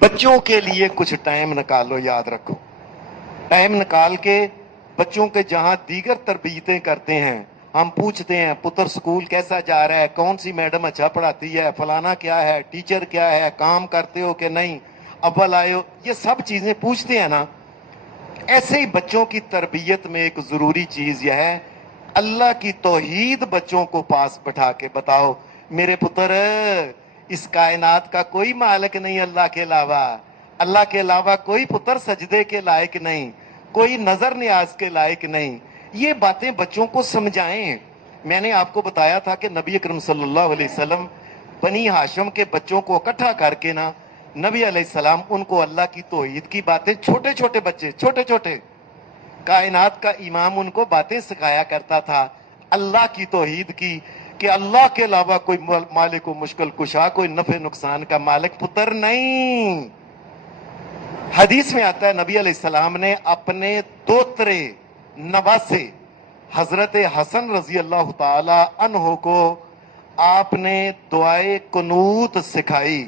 بچوں کے لیے کچھ ٹائم نکالو، یاد رکھو، ٹائم نکال کے بچوں کے جہاں دیگر تربیتیں کرتے ہیں، ہم پوچھتے ہیں پتر سکول کیسا جا رہا ہے، کون سی میڈم اچھا پڑھاتی ہے، فلانا کیا ہے، ٹیچر کیا ہے، کام کرتے ہو کہ نہیں، اول آئے ہو، یہ سب چیزیں پوچھتے ہیں نا۔ ایسے ہی بچوں کی تربیت میں ایک ضروری چیز یہ ہے، اللہ کی توحید بچوں کو پاس بٹھا کے بتاؤ، میرے پتر اس کائنات کا کوئی مالک نہیں اللہ کے علاوہ، اللہ کے علاوہ کوئی پتر سجدے کے لائق نہیں، کوئی نظر نیاز کے لائق نہیں۔ یہ باتیں بچوں کو سمجھائیں۔ میں نے آپ کو بتایا تھا کہ نبی اکرم صلی اللہ علیہ وسلم بنی ہاشم کے بچوں کو اکٹھا کر کے نا، نبی علیہ السلام ان کو اللہ کی توحید کی باتیں، چھوٹے چھوٹے بچے، چھوٹے چھوٹے، کائنات کا امام ان کو باتیں سکھایا کرتا تھا اللہ کی توحید کی، کہ اللہ کے علاوہ کوئی مالک و مشکل کشا، کوئی نفع نقصان کا مالک پتر نہیں۔ حدیث میں آتا ہے نبی علیہ السلام نے اپنے دوترے نواسے حضرت حسن رضی اللہ تعالی عنہ کو آپ نے دعائے قنوت سکھائی،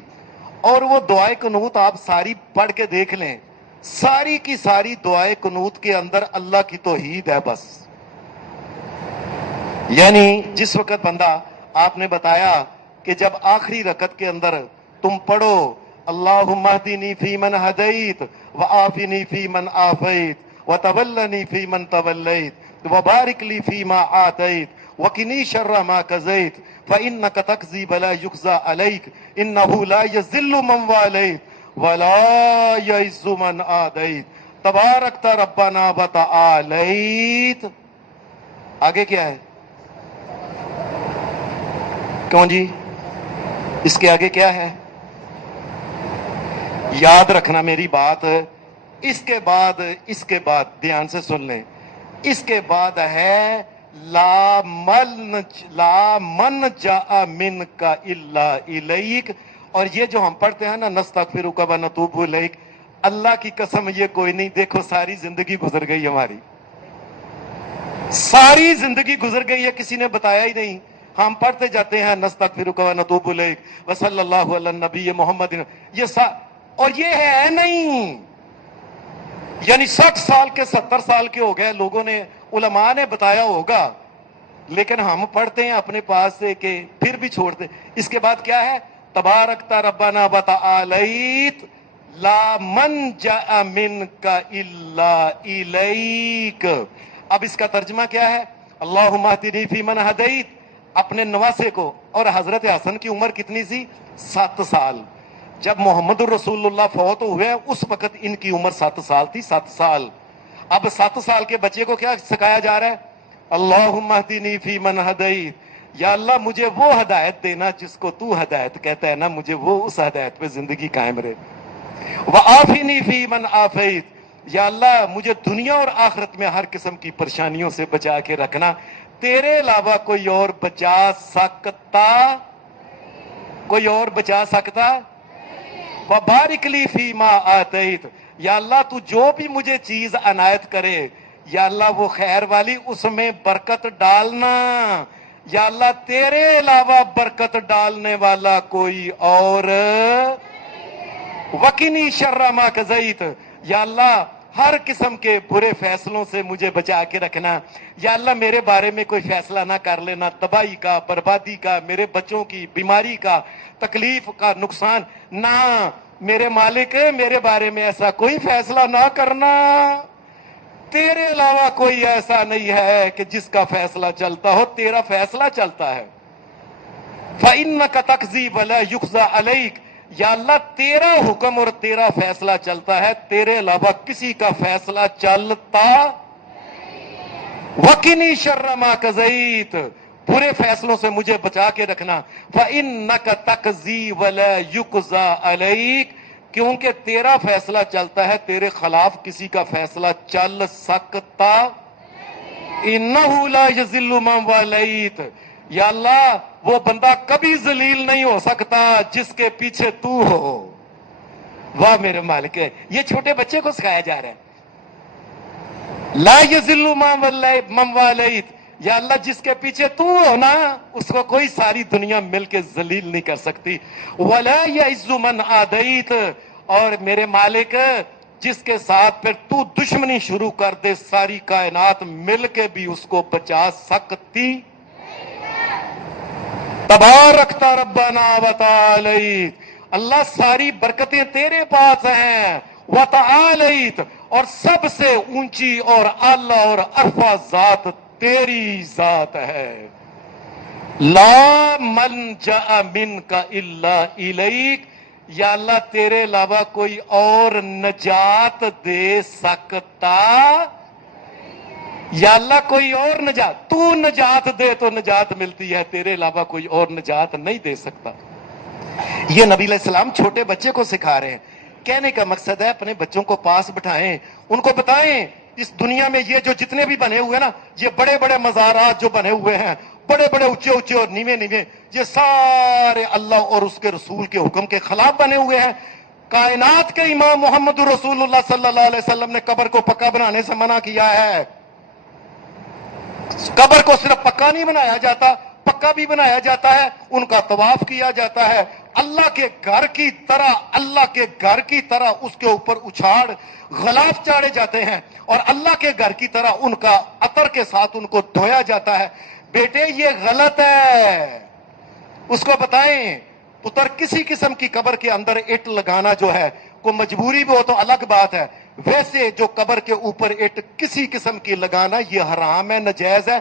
اور وہ دعائے قنوت آپ ساری پڑھ کے دیکھ لیں، ساری کی ساری دعائے قنوت کے اندر اللہ کی توحید ہے بس۔ یعنی جس وقت بندہ، آپ نے بتایا کہ جب آخری رکعت کے اندر تم پڑھو اللہم اہدنی فی من ہدیت وعافنی فی من عافیت وتولنی فی من تولیت وبارک لی فی ما آتیت وقنی شر ما قضیت فإنک تقضی ولا یقضی علیک انہ لا یذل من والیت ولا یعز من عادیت تبارکت ربنا وتعالیت۔ آگے کیا ہے؟ کیوں جی؟ اس کے آگے کیا ہے؟ یاد رکھنا میری بات، اس کے بعد دھیان سے سن لیں، اس کے بعد ہے لا من جاء منک الا الیک۔ اور یہ جو ہم پڑھتے ہیں نا نستغفرک ونتوب الیک، اللہ کی قسم یہ کوئی نہیں، دیکھو ساری زندگی گزر گئی ہماری، ساری زندگی گزر گئی ہے، کسی نے بتایا ہی نہیں، ہم پڑھتے جاتے ہیں نستغفرک ونتوب الیک وصلی اللہ علی النبی محمد، اور یہ ہے نہیں، یعنی 60 سال کے 70 سال کے ہو گئے، لوگوں نے، علماء نے بتایا ہوگا، لیکن ہم پڑھتے ہیں اپنے پاس سے کہ پھر بھی چھوڑتے۔ اس کے بعد کیا ہے؟ تبارکت ربنا وتعالیت لا من جاء منک الا الیک۔ اب اس کا ترجمہ کیا ہے؟ اللہم اہدنی فی من ہدیت، اپنے نواسے کو، اور حضرت حسن کی عمر کتنی سی؟ 7 سال۔ جب محمد الرسول اللہ فوت ہوئے اس وقت ان کی عمر 7 سال تھی، 7 سال۔ اب 7 سال کے بچے کو کیا سکھایا جا رہا ہے؟ اللہم اہدنی فی من ہدیت، یا اللہ مجھے وہ ہدایت دینا جس کو تو ہدایت کہتا ہے نا، مجھے وہ اس ہدایت پہ زندگی قائم رہے۔ وعافنی فی من عافیت، یا اللہ مجھے دنیا اور آخرت میں ہر قسم کی پریشانیوں سے بچا کے رکھنا، تیرے علاوہ کوئی اور بچا سکتا، کوئی اور بچا سکتا؟ وبارک لی فی ما آتیت، یا اللہ تو جو بھی مجھے چیز عنایت کرے، یا اللہ وہ خیر والی، اس میں برکت ڈالنا، یا اللہ تیرے علاوہ برکت ڈالنے والا کوئی اور، وقنی شر ما قضیت، یا اللہ ہر قسم کے برے فیصلوں سے مجھے بچا کے رکھنا، یا اللہ میرے بارے میں کوئی فیصلہ نہ کر لینا تباہی کا، بربادی کا، میرے بچوں کی بیماری کا، تکلیف کا، نقصان نہ، میرے مالک میرے بارے میں ایسا کوئی فیصلہ نہ کرنا، تیرے علاوہ کوئی ایسا نہیں ہے کہ جس کا فیصلہ چلتا ہو، تیرا فیصلہ چلتا ہے۔ فَإِنَّكَ تَقْضِي وَلَا يُقْضَى عَلَيْكَ، یا اللہ تیرا حکم اور تیرا فیصلہ چلتا ہے، تیرے علاوہ کسی کا فیصلہ چلتا۔ وَقِنِي شَرَّ مَا قَضَيْتَ، برے فیصلوں سے مجھے بچا کے رکھنا۔ فَإِنَّكَ تَقْضِي وَلَا يُقْضَى عَلَيْكَ، کیونکہ تیرا فیصلہ چلتا ہے، تیرے خلاف کسی کا فیصلہ چل سکتا۔ اِنَّهُ لَا يَذِلُّ مَن وَالَيْتَ، یا اللہ وہ بندہ کبھی ذلیل نہیں ہو سکتا جس کے پیچھے تو ہو۔ واہ میرے مالک، یہ چھوٹے بچے کو سکھایا جا رہا ہے، لا یذل من والیت، یا اللہ جس کے پیچھے تو ہو نا، اس کو کوئی ساری دنیا مل کے ذلیل نہیں کر سکتی۔ ولا یعز من عادیت، اور میرے مالک جس کے ساتھ پھر تو دشمنی شروع کر دے ساری کائنات مل کے بھی اس کو بچا سکتی. تبارک ربنا وتعالیت، اللہ ساری برکتیں تیرے پاس ہیں. وتعالیت، اور سب سے اونچی اور اعلیٰ اور عرفہ ذات تیری ذات ہے. لا ملجأ منک الا الیک، یا اللہ تیرے علاوہ کوئی اور نجات دے سکتا، یا اللہ کوئی اور نجات، تو نجات دے تو نجات ملتی ہے، تیرے علاوہ کوئی اور نجات نہیں دے سکتا. یہ نبی علیہ السلام چھوٹے بچے کو سکھا رہے ہیں. کہنے کا مقصد ہے اپنے بچوں کو پاس بٹھائیں، ان کو بتائیں اس دنیا میں یہ جو جتنے بھی بنے ہوئے نا، یہ بڑے بڑے مزارات جو بنے ہوئے ہیں، بڑے بڑے اونچے اونچے اور نیوے نیوے، یہ سارے اللہ اور اس کے رسول کے حکم کے خلاف بنے ہوئے ہیں. کائنات کے امام محمد رسول اللہ صلی اللہ علیہ وسلم نے قبر کو پکا بنانے سے منع کیا ہے. قبر کو صرف پکا نہیں بنایا جاتا، پکا بھی بنایا جاتا ہے، ان کا طواف کیا جاتا ہے. اللہ کے گھر کی طرح، اللہ کے گھر کی طرح اس کے اوپر اچھاڑ غلاف چاڑے جاتے ہیں، اور اللہ کے گھر کی طرح ان کا عطر کے ساتھ ان کو دھویا جاتا ہے. بیٹے یہ غلط ہے، اس کو بتائیں. پتر کسی قسم کی قبر کے اندر اٹ لگانا جو ہے، کوئی مجبوری بھی ہو تو الگ بات ہے، ویسے جو قبر کے اوپر اٹ کسی قسم کی لگانا یہ حرام ہے، ناجائز ہے.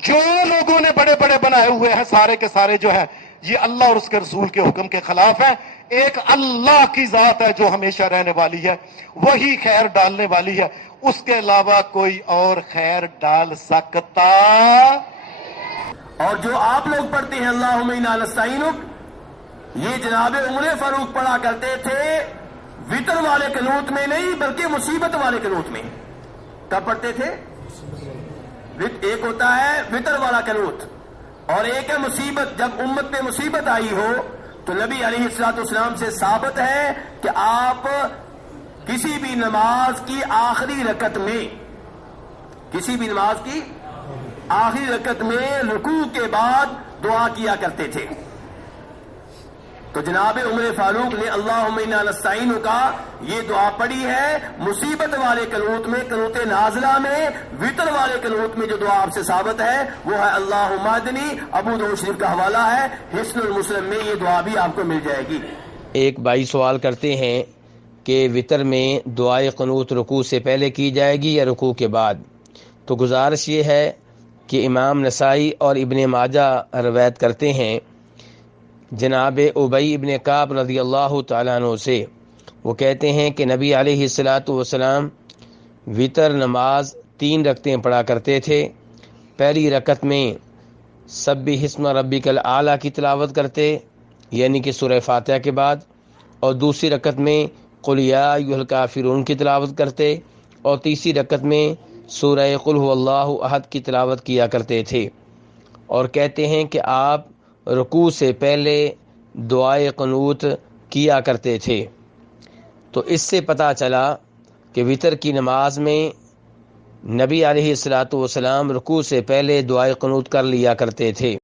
جو لوگوں نے بڑے بڑے بنائے ہوئے ہیں سارے کے سارے جو ہے یہ اللہ اور اس کے رسول کے حکم کے خلاف ہیں. ایک اللہ کی ذات ہے جو ہمیشہ رہنے والی ہے، وہی خیر ڈالنے والی ہے، اس کے علاوہ کوئی اور خیر ڈال سکتا. اور جو آپ لوگ پڑھتے ہیں اللہم انا نستعینک، یہ جناب عمر فاروق پڑھا کرتے تھے وطر والے قنوت میں نہیں بلکہ مصیبت والے قنوت میں. کب پڑھتے تھے؟ ایک ہوتا ہے وطر والا قنوت اور ایک ہے مصیبت. جب امت پہ مصیبت آئی ہو تو نبی علیہ الصلوۃ والسلام سے ثابت ہے کہ آپ کسی بھی نماز کی آخری رکعت میں، کسی بھی نماز کی آخری رکعت میں رکوع کے بعد دعا کیا کرتے تھے. تو جناب عمر فاروق نے اللہم انا نستعینک کا یہ دعا پڑھی ہے مصیبت والے قنوت میں، قنوت نازلہ میں. وطر والے قنوت میں جو دعا آپ سے ثابت ہے وہ ہے اللہم اہدنی، ابو داؤد شریف کا حوالہ ہے، حصن المسلم میں یہ دعا بھی آپ کو مل جائے گی. ایک بھائی سوال کرتے ہیں کہ وطر میں دعائے قنوت رکوع سے پہلے کی جائے گی یا رکوع کے بعد؟ تو گزارش یہ ہے کہ امام نسائی اور ابن ماجہ روایت کرتے ہیں جناب ابی ابن کعب رضی اللہ تعالیٰ عنہ سے، وہ کہتے ہیں کہ نبی علیہ الصلوۃ والسلام وطر نماز 3 رکعتیں پڑھا کرتے تھے. پہلی رکعت میں سبح اسم ربک الاعلیٰ کی تلاوت کرتے یعنی کہ سورہ فاتحہ کے بعد، اور دوسری رکعت میں قل یا ایھا الکافرون کی تلاوت کرتے، اور تیسری رکعت میں سورہ قل ھو اللہ احد کی تلاوت کیا کرتے تھے. اور کہتے ہیں کہ آپ رکوع سے پہلے دعائے قنوت کیا کرتے تھے. تو اس سے پتہ چلا کہ وطر کی نماز میں نبی علیہ الصلوۃ والسلام رکوع سے پہلے دعائے قنوت کر لیا کرتے تھے.